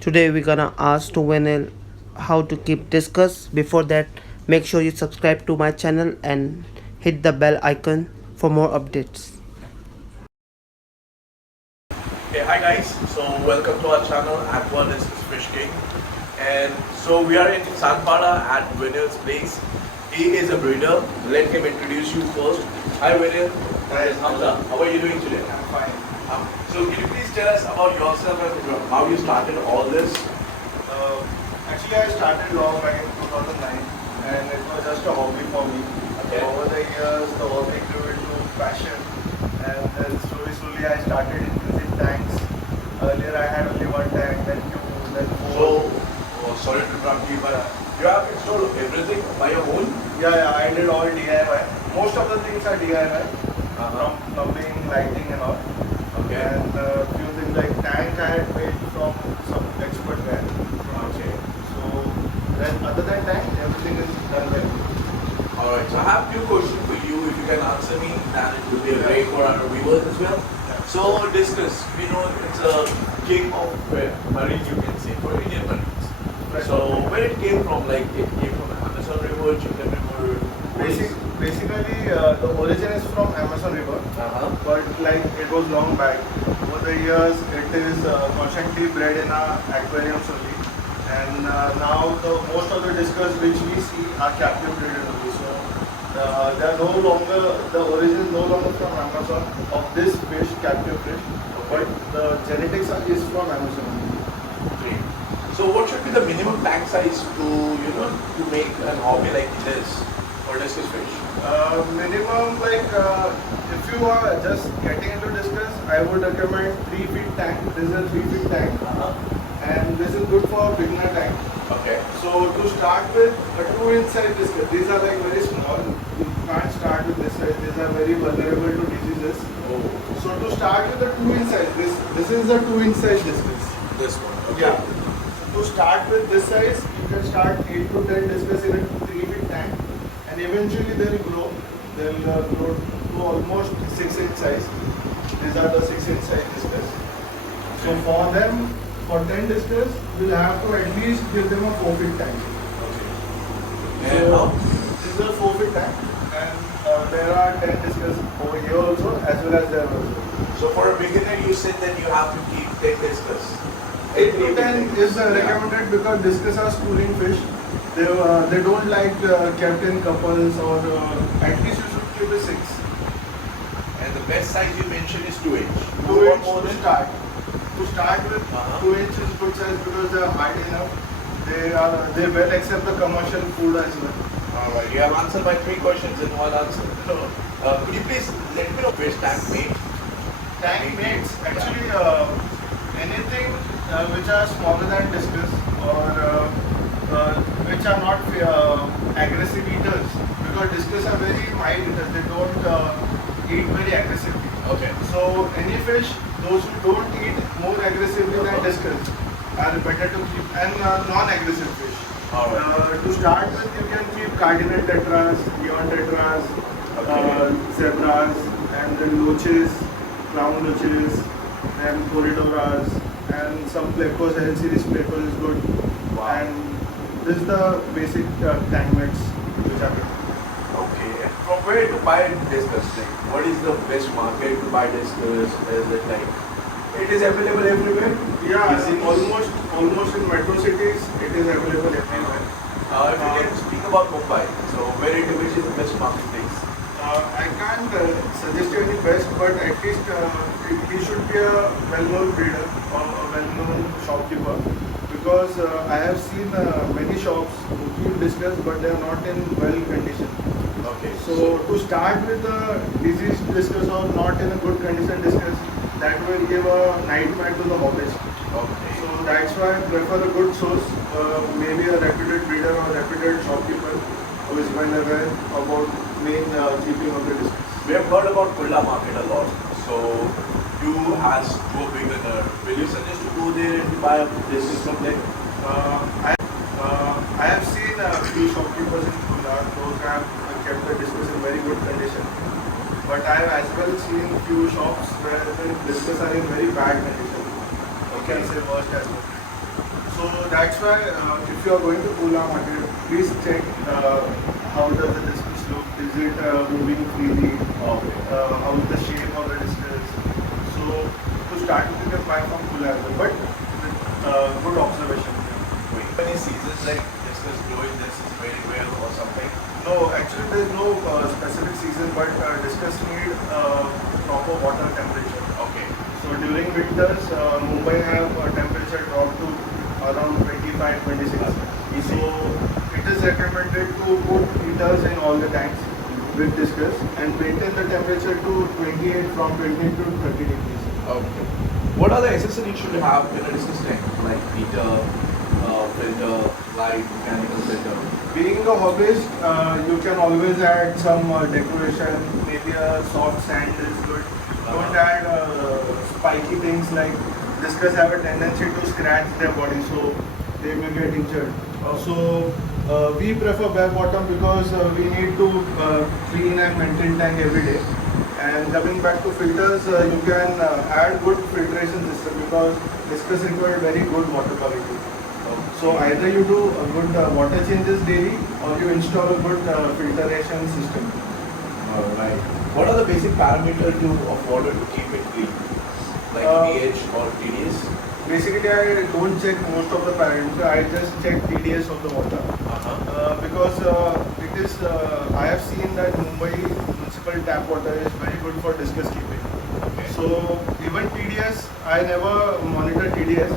Today we're gonna ask to Vineel how to keep discuss. Before that, make sure you subscribe to my channel and hit the bell icon for more updates. Hey, hi guys. So welcome to our channel Aqua Discus Fish King. And so we are in SANPADA at Vineel's place. He is a breeder. Let him introduce you first. Hi Vineel. Hi. Hamza. How are you doing today? I'm fine. So can you please tell us about yourself and how you started all this? Actually, I started long back in 2009 and it was just a hobby for me. Okay. Over the years, the hobby grew into passion and then slowly I started increasing tanks. Earlier I had only one tank, then two, then four. So, sorry to interrupt you, but you have installed everything by your own? Yeah, I did all DIY. Most of the things are DIY, from plumbing, lighting and all. Okay. And few things like tank I had made from some expert guy. Okay. So then other than tank, everything is done well. Alright, so I have few questions for you. If you can answer me, then it will be a great for our viewers as well. So discus, we know it's a king of marine, you can say, for Indian marines. So where it came from, like it came from Amazon River, Chicken River? Basically, the origin is from Amazon River, but like it was long back. Over the years, it is constantly bred in our aquariums only. And now most of the discus which we see are captive bred only. So they are no longer, the origin is no longer from Amazon of this fish, captive fish, but the genetics is from Amazon. Great. So what should be the minimum tank size to make an hobby like this for discus fish? Minimum like if you are just getting into discus, I would recommend 3 feet tank. This is a 3 feet tank. And this is good for beginner tank. Okay. So to start with a 2-inch size discus, these are like very small. You can't start with this size. These are very vulnerable to diseases. Oh. So to start with a 2-inch size, this is a 2-inch size discus. This one. Okay. Yeah. So to start with this size, you can start 8 to 10 discus in a 3 feet tank, and eventually they'll grow. They'll grow to almost 6-inch size. These are the 6-inch size discus. So for them, for 10 discus, we'll have to at least give them a 4-feet tank. And So this is a 4-feet tank, and there are 10 discus over here also, as well as there also. So for a beginner, you said that you have to keep 10 discus. 8 to 10 is recommended because discus are schooling fish. They don't like kept in couples, or at least you should keep a 6. And the best size you mentioned is 2 inch. 2 inch to start. To start with, 2 inch is good size because they are hard enough. They well accept the commercial food as well. Alright, you have answered my 3 questions in one answer. Could you please let me know which tank mate? Tank mates, actually anything which are smaller than discus, or which are not aggressive eaters, because discus are very mild eaters. They don't eat very aggressively. Okay. So any fish, those who don't eat more aggressively than discus are better to keep, and non-aggressive fish. Alright. To start with, you can keep cardinal tetras, neon tetras, zebras, and then loaches, crown loaches, and corridoras, and some plecos, L series plecos is good. Wow. And this is the basic tank mates which are good. Okay. And from where to buy discus? Like, what is the best market to buy discus? Is it like it is available everywhere? Yeah, Is it almost in metro cities, it is available everywhere. If you can speak about Mumbai, so which is the best marketplace? I can't suggest you any best, but at least he should be a well-known breeder or a well-known shopkeeper, because I have seen many shops who keep discus, but they are not in well condition. Okay. So to start with a diseased discus or not in a good condition discus, that will give a nightmare to the hobbyist. Okay. So that's why I prefer a good source, maybe a reputed breeder or reputed shopkeeper who is well aware about main keeping of the discus. We have heard about Kulla market a lot. So you as to a beginner, will you suggest to go there and buy a discus from there? I have seen a few shopkeepers in Kulla. Those have kept the discus in very good condition. But I have as well seen few shops where the discus are in very bad condition. can say worst as well. So that's why if you are going to Pula market, please check how does the discus look. Is it moving freely? How is the shape of the discus? So to start with, you can buy from Pula as well, but with good observation. Any seasons like discus grow in this is very well or something? No, actually there is no specific season, but discus need proper water temperature. Okay. So during winters, Mumbai have a temperature drop to around 25-26. So it is recommended to put heaters in all the tanks with discus and maintain the temperature to 28 from 20 to 30 degrees. Okay. What are the accessories should you have in a discus tank? Like heater, filter, light, mechanical filter? Being a hobbyist, you can always add some decoration. Maybe a soft sand is good. Don't add spiky things like discus have a tendency to scratch their body, so they may get injured. So we prefer bare bottom because we need to clean and maintain tank every day. And coming back to filters, you can add good filtration system because discus require very good water quality. So either you do a good water changes daily or you install a good filtration system. Alright. What are the basic parameters of water to keep it clean? Like pH or TDS? Basically, I don't check most of the parameters. I just check TDS of the water because it is. I have seen that Mumbai municipal tap water is very good for discus keeping. Okay. So even TDS, I never monitor TDS,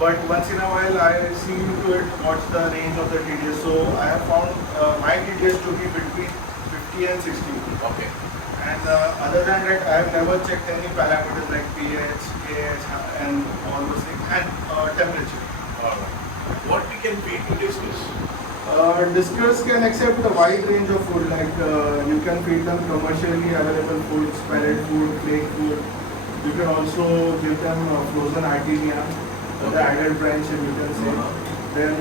but once in a while I see to it what's the range of the TDS. So I have found my TDS to be between 50 and 60. Okay. And other than that, I have never checked any parameters like pH, KH, and all those things, and temperature. Alright. What we can feed to discus? Discus can accept a wide range of food, like you can feed them commercially available food, pellet food, flake food. You can also give them frozen artemia, the added friendship you can say. Then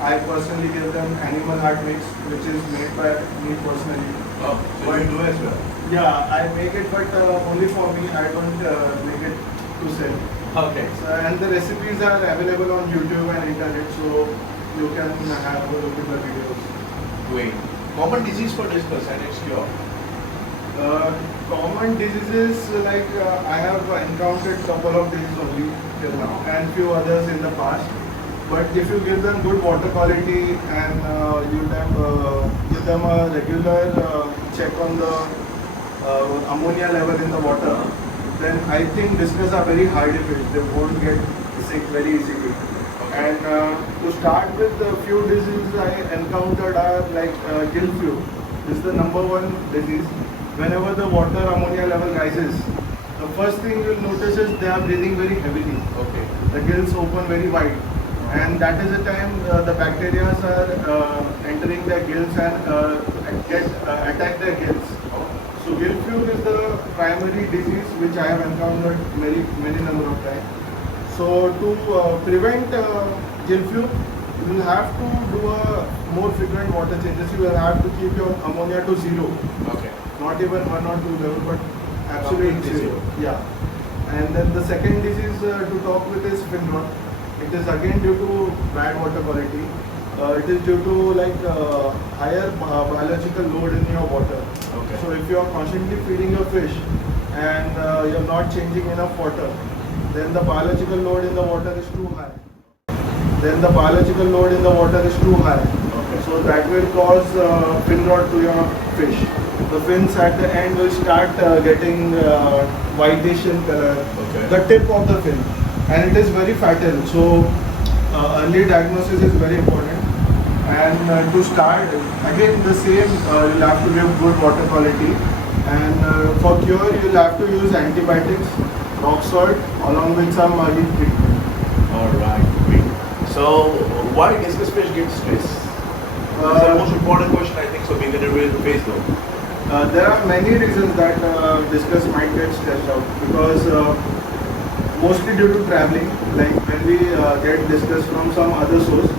I personally give them animal heart mix, which is made by me personally. Oh, so you do as well? Yeah, I make it, but only for me. I don't make it to sell. Okay. So, and the recipes are available on YouTube and internet, so you can have a look at the videos. Great. Common disease for discus and its cure? Common diseases like I have encountered couple of diseases only till now, and few others in the past. But if you give them good water quality and give them a regular check on the ammonia level in the water, then I think discus are very hard to fish. They won't get sick very easily. And to start with, the few diseases I encountered are like gill flu. This is the #1 disease. Whenever the water ammonia level rises, the first thing you'll notice is they are breathing very heavily. Okay. The gills open very wide. And that is the time the bacteria are entering their gills and attack their gills. So gill flu is the primary disease which I have encountered many number of times. So to prevent gill flu, you will have to do a more frequent water changes. You will have to keep your ammonia to 0. Okay. Not even 1 or 2 level, but absolutely 0. Yeah. And then the second disease to talk with is fin rot. It is again due to bad water quality. It is due to like higher biological load in your water. Okay. So if you are constantly feeding your fish and you are not changing enough water, then the biological load in the water is too high. Okay. So that will cause fin rot to your fish. The fins at the end will start getting whitish in color. Okay. The tip of the fin. And it is very fatal, so early diagnosis is very important. And to start, again the same, you'll have to give good water quality, and for cure you'll have to use antibiotics, rock salt along with some heat treatment. Alright, great. So why discus fish get stressed? That's the most important question I think so beginner will face though. There are many reasons that discus might get stressed out, because mostly due to traveling, like when we get discus from some other source,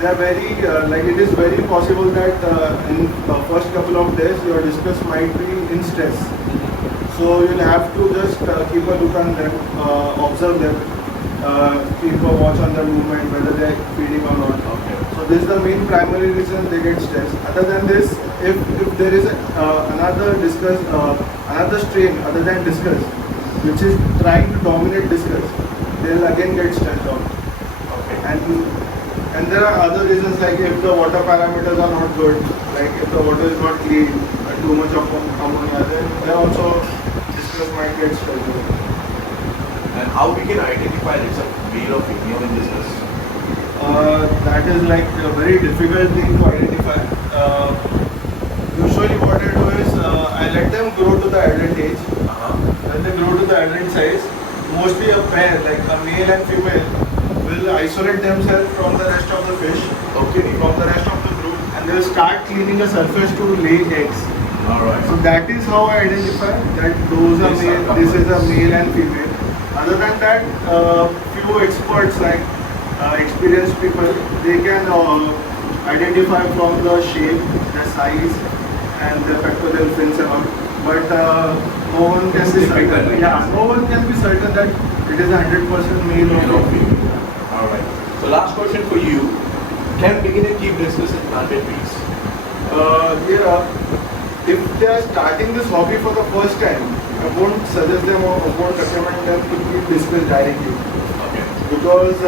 they are very, it is very possible that in the first couple of days your discus might be in stress. So you'll have to just keep a look on them, observe them, keep a watch on their movement, whether they're feeding or not. Okay. So this is the main primary reason they get stressed. Other than this, if there is another strain other than discus, which is trying to dominate discus, they'll again get stressed out. Okay. And there are other reasons, like if the water parameters are not good, like if the water is not clean, too much of ammonia, then also discus might get stressed out. And how we can identify it's a male or female in discus? That is like a very difficult thing to identify. Usually what I do is I let them grow to the adult age. When they grow to the adult size, mostly a pair, like a male and female, will isolate themselves from the rest of the fish, from the rest of the group, and they will start cleaning the surface to lay eggs. Alright. So that is how I identify that those are male, this is a male and female. Other than that, few experts like experienced people, they can identify from the shape, the size, and the pectoral fins and all. But no one can be certain. Yeah, no one can be certain that it is 100% male or female. Alright. So last question for you. Can beginner keep discus in planted trees? If they are starting this hobby for the first time, I won't suggest them or won't recommend them to keep discus directly. Okay. Because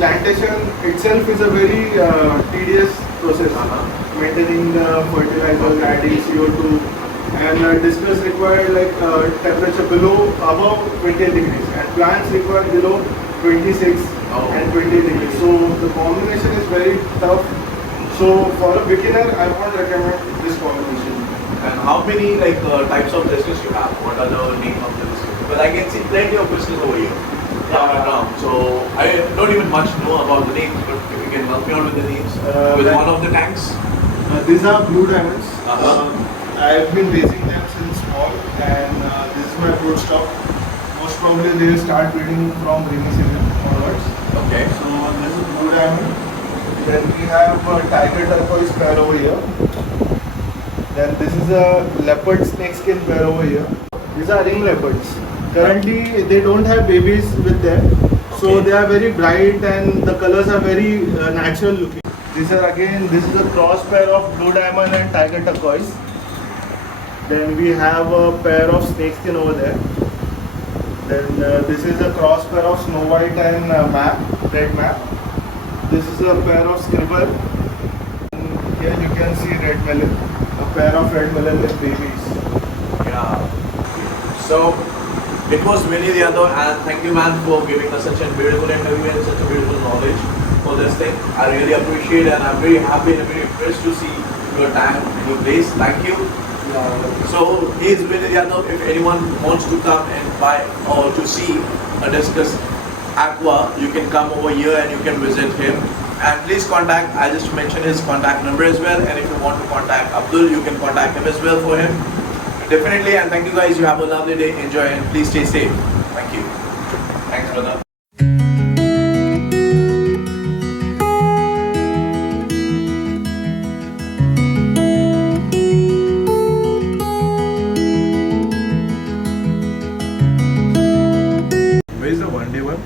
plantation itself is a very tedious process. Maintaining the fertilizers, adding CO2, and discus require like temperature above 20 degrees, and plants require below 26 and 20 degrees. So the combination is very tough. So for a beginner, I won't recommend this combination. And how many types of discus you have? What are the name of the discus? Because I can see plenty of discus over here. So I don't even much know about the names, but if you can help me out with the names. With one of the tanks. These are blue diamonds. I've been raising them since small, and this is my brood stock. Most probably they will start breeding from rainy season onwards. Okay. So this is blue diamond. Then we have a tiger turquoise pair over here. Then this is a leopard snakeskin pair over here. These are ring leopards. Currently they don't have babies with them, so they are very bright and the colors are very natural looking. This is a cross pair of blue diamond and tiger turquoise. Then we have a pair of snakeskin over there. Then this is a cross pair of snow white and red map. This is a pair of scribble. And here you can see red melon, a pair of red melon with babies. Yeah. So it was Vineel and thank you, man, for giving us such a beautiful interview and such a beautiful knowledge for this thing. I really appreciate it, and I'm very happy and very impressed to see your time and your place. Thank you. So he's Vineel. If anyone wants to come and buy or to see a Discus Aqua, you can come over here and you can visit him. And please contact, I just mentioned his contact number as well, and if you want to contact Abdul, you can contact him as well for him. Definitely, and thank you guys. You have a lovely day. Enjoy and please stay safe. Thank you. Thanks, brother. Where is the one day one?